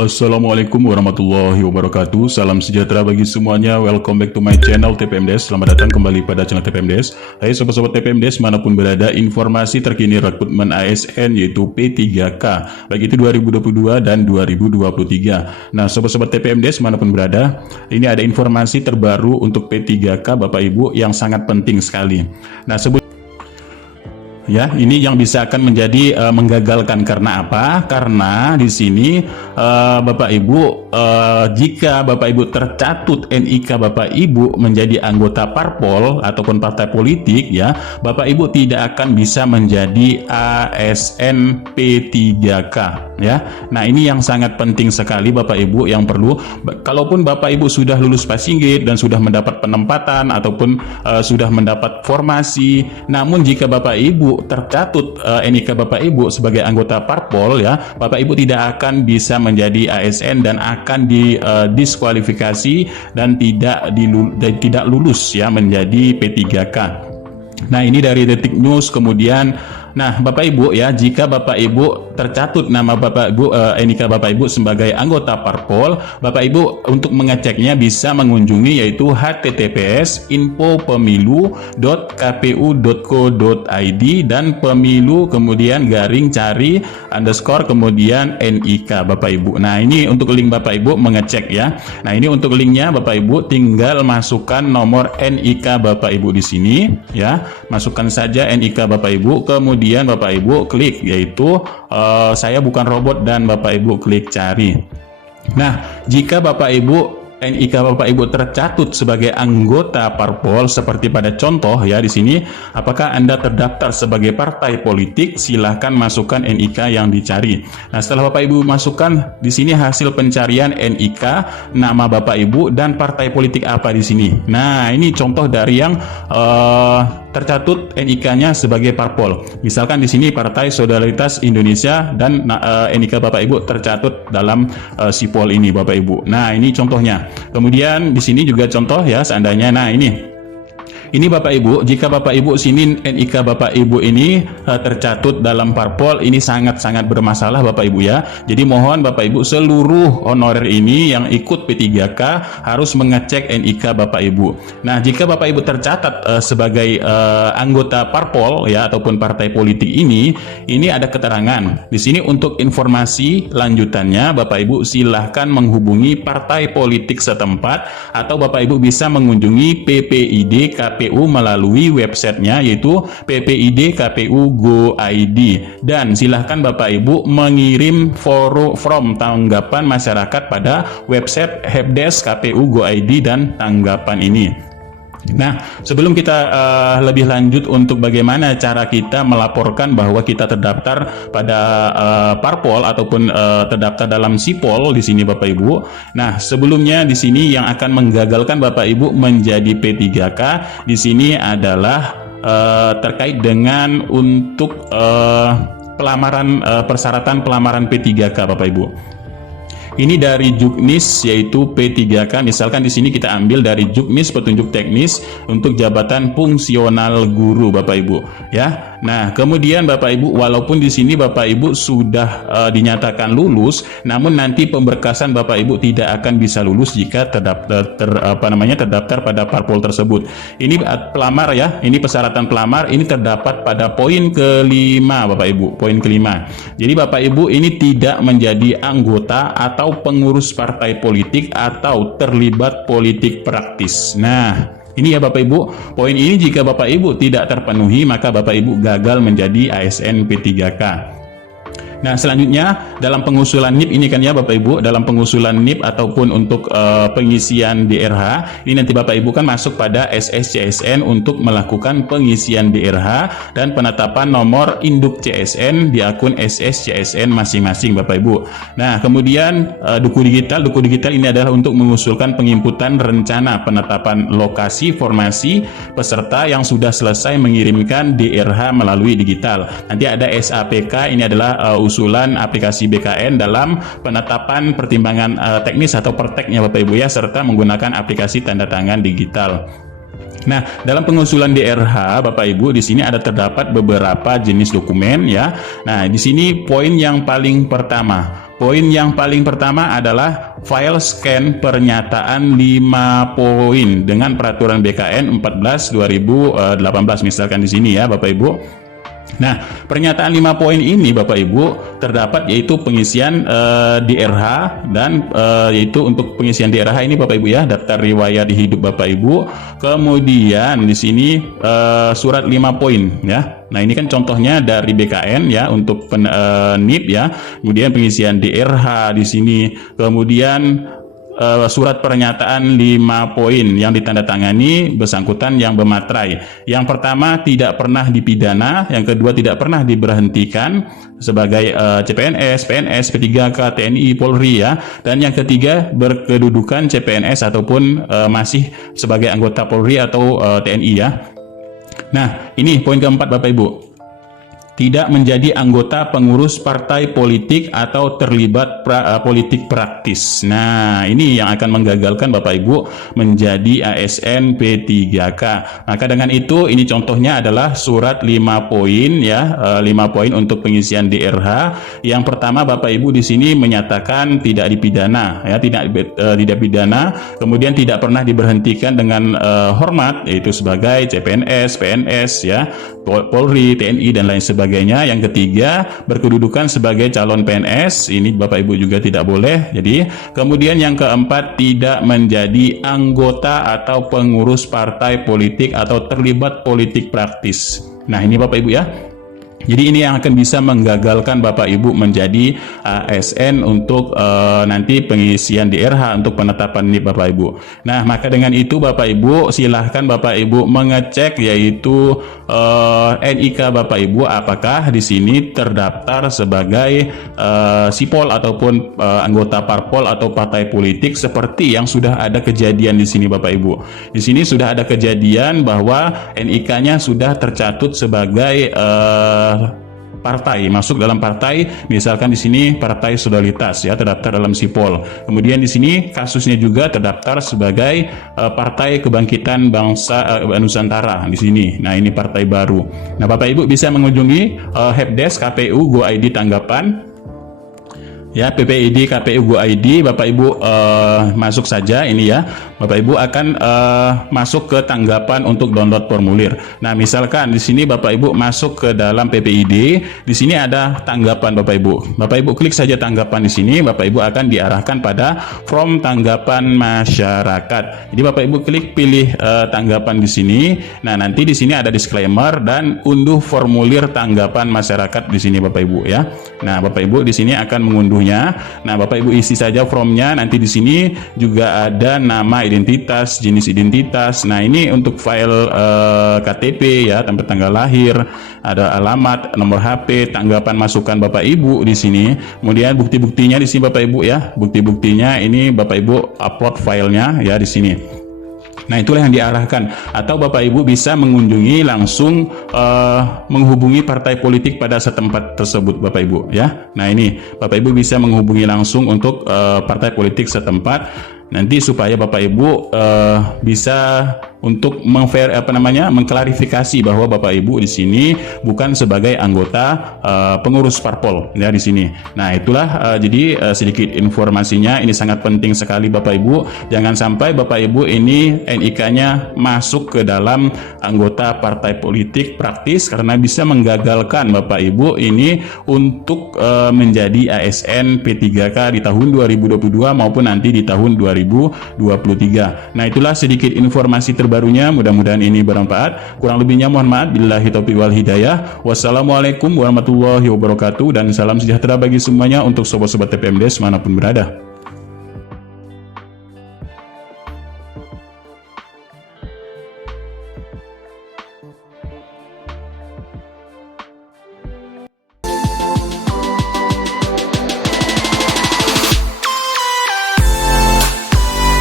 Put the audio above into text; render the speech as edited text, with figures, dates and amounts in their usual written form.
Assalamualaikum warahmatullahi wabarakatuh. Salam sejahtera bagi semuanya. Welcome back to my channel TPMDes. Selamat datang kembali pada channel TPMDes. Hai sobat-sobat TPMDes manapun berada, informasi terkini rekrutmen ASN yaitu P3K baik itu 2022 dan 2023. Nah sobat-sobat TPMDes manapun berada, ini ada informasi terbaru untuk P3K Bapak Ibu yang sangat penting sekali. Nah ya, ini yang bisa akan menjadi menggagalkan. Karena apa? Karena di sini Bapak Ibu, jika Bapak Ibu tercatut NIK Bapak Ibu menjadi anggota parpol ataupun partai politik, ya, Bapak Ibu tidak akan bisa menjadi ASN P3K, ya. Nah, ini yang sangat penting sekali Bapak Ibu yang perlu. Kalaupun Bapak Ibu sudah lulus passing grade dan sudah mendapat penempatan ataupun sudah mendapat formasi, namun jika Bapak Ibu tercatut NIK Bapak Ibu sebagai anggota parpol, ya, Bapak Ibu tidak akan bisa menjadi ASN dan akan didiskualifikasi dan tidak lulus, ya, menjadi P3K. Nah, ini dari Detik News. Kemudian, nah Bapak Ibu, ya, jika Bapak Ibu tercatut nama Bapak Ibu, NIK Bapak Ibu sebagai anggota parpol, Bapak Ibu untuk mengeceknya bisa mengunjungi yaitu https://info-pemilu.kpu.go.id dan pemilu kemudian _cari kemudian NIK Bapak Ibu. Nah, ini untuk link Bapak Ibu mengecek, ya. Nah, ini untuk linknya Bapak Ibu tinggal masukkan nomor NIK Bapak Ibu di sini, ya. Masukkan saja NIK Bapak Ibu, kemudian Bapak Ibu klik yaitu saya bukan robot dan Bapak Ibu klik cari. Nah, jika Bapak Ibu NIK Bapak Ibu tercatut sebagai anggota parpol seperti pada contoh, ya, di sini, apakah Anda terdaftar sebagai partai politik? Silahkan masukkan NIK yang dicari. Nah, setelah Bapak Ibu masukkan di sini hasil pencarian NIK, nama Bapak Ibu dan partai politik apa di sini. Nah, ini contoh dari yang tercatut NIK-nya sebagai parpol. Misalkan di sini Partai Solidaritas Indonesia dan NIK Bapak Ibu tercatut dalam sipol ini Bapak Ibu. Nah, ini contohnya. Kemudian di sini juga contoh, ya, seandainya, nah ini Bapak Ibu, jika Bapak Ibu sini NIK Bapak Ibu ini tercatut dalam parpol, ini sangat-sangat bermasalah Bapak Ibu, ya. Jadi mohon Bapak Ibu seluruh honorer ini yang ikut P3K harus mengecek NIK Bapak Ibu. Nah, jika Bapak Ibu tercatat sebagai anggota parpol, ya, ataupun partai politik ini ada keterangan. Di sini untuk informasi lanjutannya Bapak Ibu silahkan menghubungi partai politik setempat atau Bapak Ibu bisa mengunjungi PPID KPU melalui websitenya yaitu ppid.kpu.go.id dan silahkan Bapak Ibu mengirim form tanggapan masyarakat pada website helpdesk kpu.go.id dan tanggapan ini. Nah, sebelum kita lebih lanjut untuk bagaimana cara kita melaporkan bahwa kita terdaftar pada parpol ataupun terdaftar dalam sipol di sini Bapak Ibu. Nah, sebelumnya di sini yang akan menggagalkan Bapak Ibu menjadi P3K di sini adalah terkait dengan untuk persyaratan pelamaran P3K Bapak Ibu. Ini dari Juknis yaitu P3K. Misalkan di sini kita ambil dari Juknis petunjuk teknis untuk jabatan fungsional guru Bapak Ibu, ya. Nah, kemudian Bapak Ibu walaupun di sini Bapak Ibu sudah dinyatakan lulus, namun nanti pemberkasan Bapak Ibu tidak akan bisa lulus jika terdaftar pada parpol tersebut. Ini pelamar, ya. Ini persyaratan pelamar ini terdapat pada poin kelima Bapak Ibu, poin kelima. Jadi Bapak Ibu ini tidak menjadi anggota atau pengurus partai politik atau terlibat politik praktis. Nah, ini, ya, Bapak Ibu, poin ini jika Bapak Ibu tidak terpenuhi maka Bapak Ibu gagal menjadi ASN P3K. Nah, selanjutnya dalam pengusulan NIP ini kan, ya, Bapak Ibu, dalam pengusulan NIP ataupun untuk pengisian DRH, ini nanti Bapak Ibu kan masuk pada SSCSN untuk melakukan pengisian DRH dan penetapan nomor induk CSN di akun SSCSN masing-masing Bapak Ibu. Nah, kemudian Duku Digital ini adalah untuk mengusulkan penginputan rencana penetapan lokasi formasi peserta yang sudah selesai mengirimkan DRH melalui digital. Nanti ada SAPK, ini adalah usulan aplikasi BKN dalam penetapan pertimbangan teknis atau perteknya Bapak Ibu, ya, serta menggunakan aplikasi tanda tangan digital. Nah, dalam pengusulan DRH Bapak Ibu di sini ada terdapat beberapa jenis dokumen ya. Nah, di sini poin yang paling pertama, Poin yang paling pertama adalah file scan pernyataan 5 poin dengan peraturan BKN 14 2018 misalkan di sini ya Bapak Ibu. Nah, pernyataan 5 poin ini Bapak Ibu terdapat yaitu pengisian DRH dan yaitu untuk pengisian DRH ini Bapak Ibu ya, daftar riwayat hidup Bapak Ibu. Kemudian di sini surat 5 poin ya. Nah, ini kan contohnya dari BKN ya untuk NIP ya. Kemudian pengisian DRH di sini. Kemudian surat pernyataan 5 poin yang ditandatangani bersangkutan yang bermaterai. Yang pertama tidak pernah dipidana, yang kedua tidak pernah diberhentikan sebagai CPNS, PNS, P3K, TNI, Polri ya, dan yang ketiga berkedudukan CPNS ataupun masih sebagai anggota Polri atau TNI ya. Nah, ini poin keempat Bapak Ibu. Tidak menjadi anggota pengurus partai politik atau terlibat politik praktis. Nah, ini yang akan menggagalkan Bapak Ibu menjadi ASN P3K. Maka dengan itu, ini contohnya adalah surat 5 poin ya, 5 poin untuk pengisian DRH. Yang pertama Bapak Ibu di sini menyatakan tidak dipidana ya, tidak pidana, kemudian tidak pernah diberhentikan dengan hormat yaitu sebagai CPNS, PNS ya, Polri, TNI dan lain sebagainya. Yang ketiga berkedudukan sebagai calon PNS, ini Bapak Ibu juga tidak boleh. Jadi kemudian yang keempat tidak menjadi anggota atau pengurus partai politik atau terlibat politik praktis. Nah, ini Bapak Ibu ya. Jadi ini yang akan bisa menggagalkan Bapak Ibu menjadi ASN untuk nanti pengisian DRH untuk penetapan NIP Bapak Ibu. Nah, maka dengan itu Bapak Ibu silahkan Bapak Ibu mengecek yaitu NIK Bapak Ibu apakah di sini terdaftar sebagai sipol ataupun anggota parpol atau partai politik seperti yang sudah ada kejadian di sini Bapak Ibu. Di sini sudah ada kejadian bahwa NIK-nya sudah tercatut sebagai partai, masuk dalam partai, misalkan di sini Partai Solidaritas ya, terdaftar dalam sipol. Kemudian di sini kasusnya juga terdaftar sebagai Partai Kebangkitan Bangsa Nusantara di sini. Nah, ini partai baru. Nah, Bapak Ibu bisa mengunjungi helpdesk KPU Go ID Tanggapan ya, PPID KPU Go ID. Bapak Ibu masuk saja ini ya. Bapak Ibu akan masuk ke tanggapan untuk download formulir. Nah, misalkan di sini Bapak Ibu masuk ke dalam PPID, di sini ada tanggapan Bapak Ibu. Bapak Ibu klik saja tanggapan di sini, Bapak Ibu akan diarahkan pada form tanggapan masyarakat. Jadi Bapak Ibu klik pilih tanggapan di sini. Nah, nanti di sini ada disclaimer dan unduh formulir tanggapan masyarakat di sini Bapak Ibu ya. Nah, Bapak Ibu di sini akan mengunduhnya. Nah, Bapak Ibu isi saja formnya. Nanti di sini juga ada nama identitas, jenis identitas. Nah, ini untuk file KTP ya, tempat tanggal lahir, ada alamat, nomor HP, tanggapan masukan Bapak Ibu di sini. Kemudian bukti-buktinya di sini Bapak Ibu ya. Bukti-buktinya ini Bapak Ibu upload filenya ya di sini. Nah, itulah yang diarahkan. Atau Bapak Ibu bisa mengunjungi langsung menghubungi partai politik pada setempat tersebut Bapak Ibu ya. Nah, ini Bapak Ibu bisa menghubungi langsung untuk partai politik setempat nanti supaya Bapak Ibu bisa untuk mengklarifikasi bahwa Bapak Ibu di sini bukan sebagai anggota pengurus parpol ya di sini. Nah, itulah jadi sedikit informasinya. Ini sangat penting sekali Bapak Ibu. Jangan sampai Bapak Ibu ini NIK-nya masuk ke dalam anggota partai politik praktis karena bisa menggagalkan Bapak Ibu ini untuk menjadi ASN P3K di tahun 2022 maupun nanti di tahun 2023. Nah, itulah sedikit informasi terbarunya, mudah-mudahan ini bermanfaat. Kurang lebihnya mohon maaf, billahi taufiq wal hidayah. Wassalamualaikum warahmatullahi wabarakatuh dan salam sejahtera bagi semuanya untuk sobat-sobat TPMDes manapun berada.